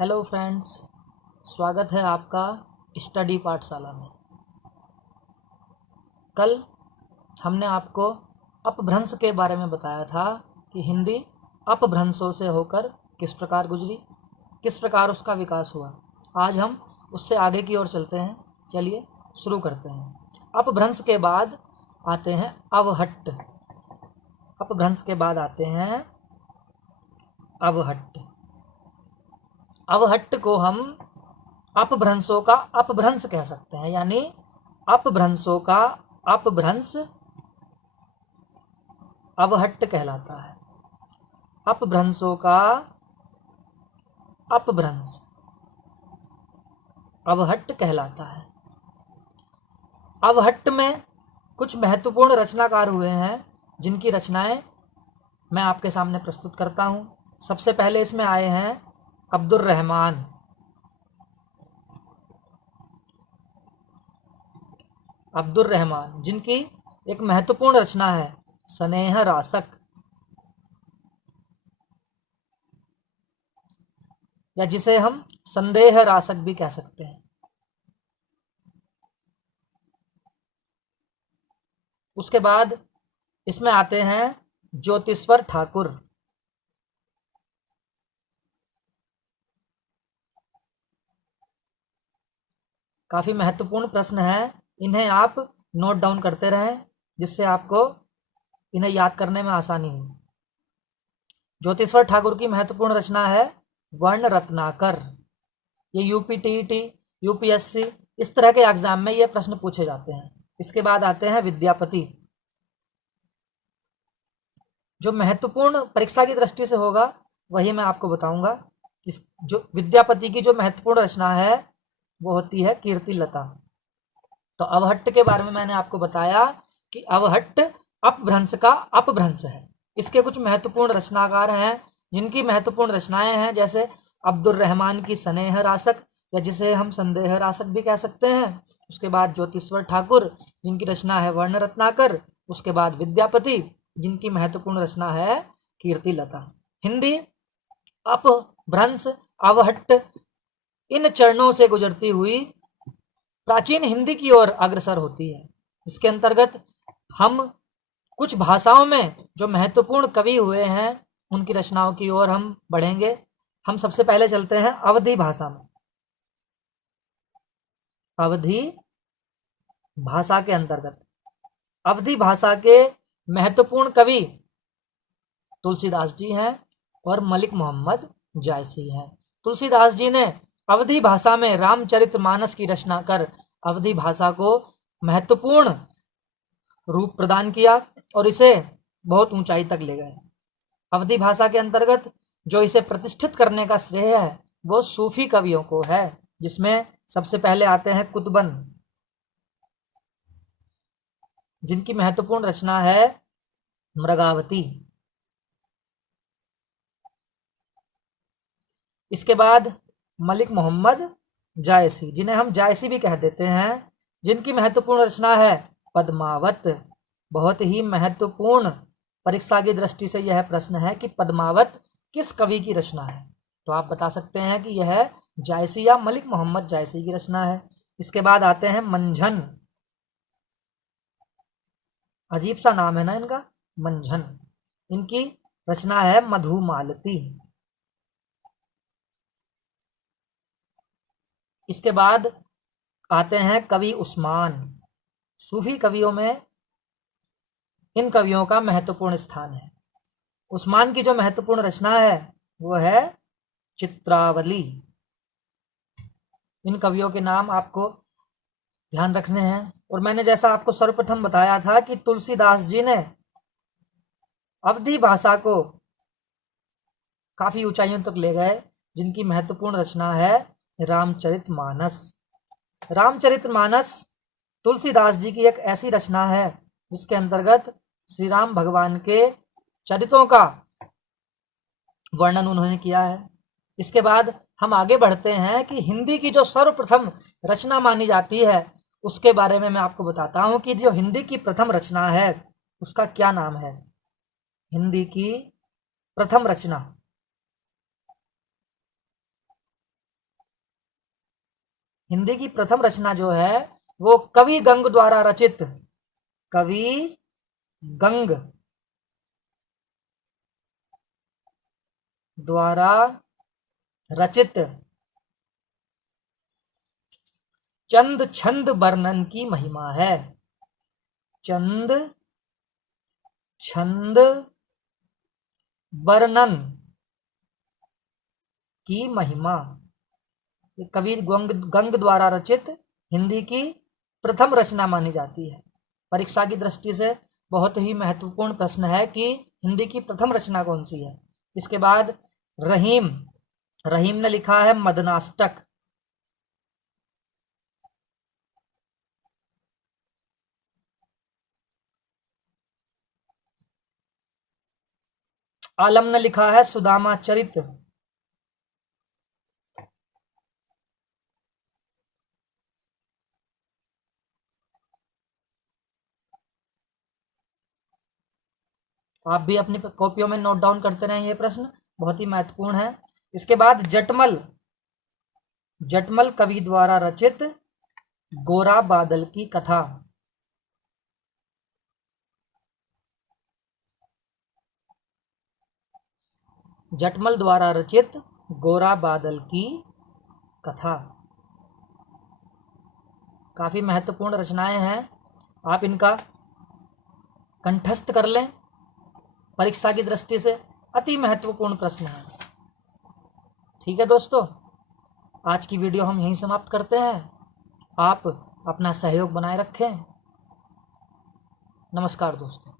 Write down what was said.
Hello friends, स्वागत है आपका स्टडी पाठशाला में। कल हमने आपको अपभ्रंश के बारे में बताया था कि हिंदी अपभ्रंशों से होकर किस प्रकार गुजरी, किस प्रकार उसका विकास हुआ। आज हम उससे आगे की ओर चलते हैं। चलिए शुरू करते हैं। अपभ्रंश के बाद आते हैं अवहट्ट। अपभ्रंश के बाद आते हैं अवहट्ट। अवहट्ट को हम अपभ्रंशों का अपभ्रंश कह सकते हैं, यानी अपभ्रंशों का अपभ्रंश अवहट्ट कहलाता है। अपभ्रंशों का अपभ्रंश अवहट्ट कहलाता है। अवहट्ट में कुछ महत्वपूर्ण रचनाकार हुए हैं जिनकी रचनाएं मैं आपके सामने प्रस्तुत करता हूं। सबसे पहले इसमें आए हैं अब्दुर रहमान। अब्दुर रहमान जिनकी एक महत्वपूर्ण रचना है स्नेह रासक, या जिसे हम संदेह रासक भी कह सकते हैं। उसके बाद इसमें आते हैं ज्योतिश्वर ठाकुर। काफी महत्वपूर्ण प्रश्न है, इन्हें आप नोट डाउन करते रहें जिससे आपको इन्हें याद करने में आसानी हो। ज्योतिश्वर ठाकुर की महत्वपूर्ण रचना है वर्ण रत्नाकर। ये यूपीटीईटी, यूपीएससी इस तरह के एग्जाम में ये प्रश्न पूछे जाते हैं। इसके बाद आते हैं विद्यापति। जो महत्वपूर्ण परीक्षा की दृष्टि से होगा वही मैं आपको बताऊंगा। इस जो विद्यापति की जो महत्वपूर्ण रचना है वो होती है कीर्तिलता। तो अवहट्ट के बारे में मैंने आपको बताया कि अवहट्ट अपभ्रंश का अपभ्रंश है। इसके कुछ महत्वपूर्ण रचनाकार हैं जिनकी महत्वपूर्ण रचनाएं हैं, जैसे अब्दुर रहमान की स्नेह रासक, या जिसे हम संदेह रासक भी कह सकते हैं। उसके बाद ज्योतिश्वर ठाकुर जिनकी रचना है वर्ण रत्नाकर। उसके बाद विद्यापति जिनकी महत्वपूर्ण रचना है कीर्तिलता। हिंदी अपभ्रंश अवहट्ट इन चरणों से गुजरती हुई प्राचीन हिंदी की ओर अग्रसर होती है। इसके अंतर्गत हम कुछ भाषाओं में जो महत्वपूर्ण कवि हुए हैं उनकी रचनाओं की ओर हम बढ़ेंगे। हम सबसे पहले चलते हैं अवधी भाषा में। अवधी भाषा के अंतर्गत अवधी भाषा के महत्वपूर्ण कवि तुलसीदास जी हैं और मलिक मोहम्मद जायसी हैं। तुलसीदास जी ने अवधी भाषा में रामचरितमानस की रचना कर अवधी भाषा को महत्वपूर्ण रूप प्रदान किया और इसे बहुत ऊंचाई तक ले गए। अवधी भाषा के अंतर्गत जो इसे प्रतिष्ठित करने का श्रेय है वो सूफी कवियों को है, जिसमें सबसे पहले आते हैं कुतुबन, जिनकी महत्वपूर्ण रचना है मृगावती। इसके बाद मलिक मोहम्मद जायसी, जिन्हें हम जायसी भी कह देते हैं, जिनकी महत्वपूर्ण रचना है पद्मावत। बहुत ही महत्वपूर्ण परीक्षा की दृष्टि से यह प्रश्न है कि पद्मावत किस कवि की रचना है, तो आप बता सकते हैं कि यह जायसी या मलिक मोहम्मद जायसी की रचना है। इसके बाद आते हैं मंझन। अजीब सा नाम है ना इनका, मंझन। इनकी रचना है मधुमालती। इसके बाद आते हैं कवि उस्मान। सूफी कवियों में इन कवियों का महत्वपूर्ण स्थान है। उस्मान की जो महत्वपूर्ण रचना है वो है चित्रावली। इन कवियों के नाम आपको ध्यान रखने हैं। और मैंने जैसा आपको सर्वप्रथम बताया था कि तुलसीदास जी ने अवधी भाषा को काफी ऊंचाइयों तक ले गए, जिनकी महत्वपूर्ण रचना है रामचरितमानस। रामचरितमानस तुलसीदास जी की एक ऐसी रचना है जिसके अंतर्गत श्री राम भगवान के चरित्रों का वर्णन उन्होंने किया है। इसके बाद हम आगे बढ़ते हैं कि हिंदी की जो सर्वप्रथम रचना मानी जाती है उसके बारे में मैं आपको बताता हूं कि जो हिंदी की प्रथम रचना है उसका क्या नाम है। हिंदी की प्रथम रचना हिंदी की प्रथम रचना जो है वो कवि गंग द्वारा रचित, कवि गंग द्वारा रचित चंद छंद वर्णन की महिमा है। चंद छंद वर्णन की महिमा, कवि गंग द्वारा रचित हिंदी की प्रथम रचना मानी जाती है। परीक्षा की दृष्टि से बहुत ही महत्वपूर्ण प्रश्न है कि हिंदी की प्रथम रचना कौन सी है। इसके बाद रहीम, रहीम ने लिखा है मदनाष्टक। आलम ने लिखा है सुदामा चरित। आप भी अपनी कॉपियों में नोट डाउन करते रहें, ये प्रश्न बहुत ही महत्वपूर्ण है। इसके बाद जटमल, जटमल कवि द्वारा रचित गोरा बादल की कथा। जटमल द्वारा रचित गोरा बादल की कथा। काफी महत्वपूर्ण रचनाएं हैं, आप इनका कंठस्थ कर लें। परीक्षा की दृष्टि से अति महत्वपूर्ण प्रश्न है। ठीक है दोस्तों, आज की वीडियो हम यहीं समाप्त करते हैं। आप अपना सहयोग बनाए रखें। नमस्कार दोस्तों।